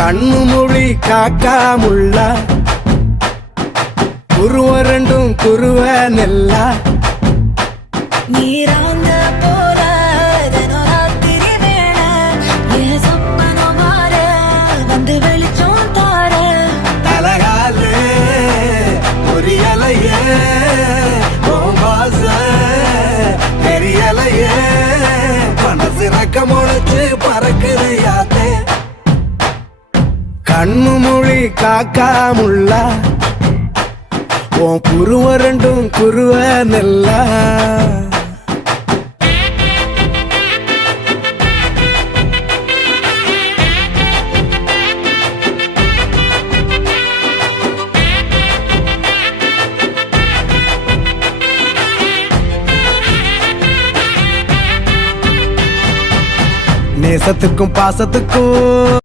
கண்ணு மொழி காக்காமுள்ள குருவ ரெண்டும் குருவ நெல்லா நீராங்க போல தினராத்திரி வேளை என் சொப்பனம் மாற வந்து வெளிச்சம் தார தலகாலே பொரியலையே ஓம்பாச பெரியலையே மனசு ரக்க முளைச்சு பறக்குது யாத்தே கண்ணு மொழி காக்காமுள்ள உன் குருவ ரெண்டும் குருவ நெல்லா நேசத்துக்கும் பாசத்துக்கும்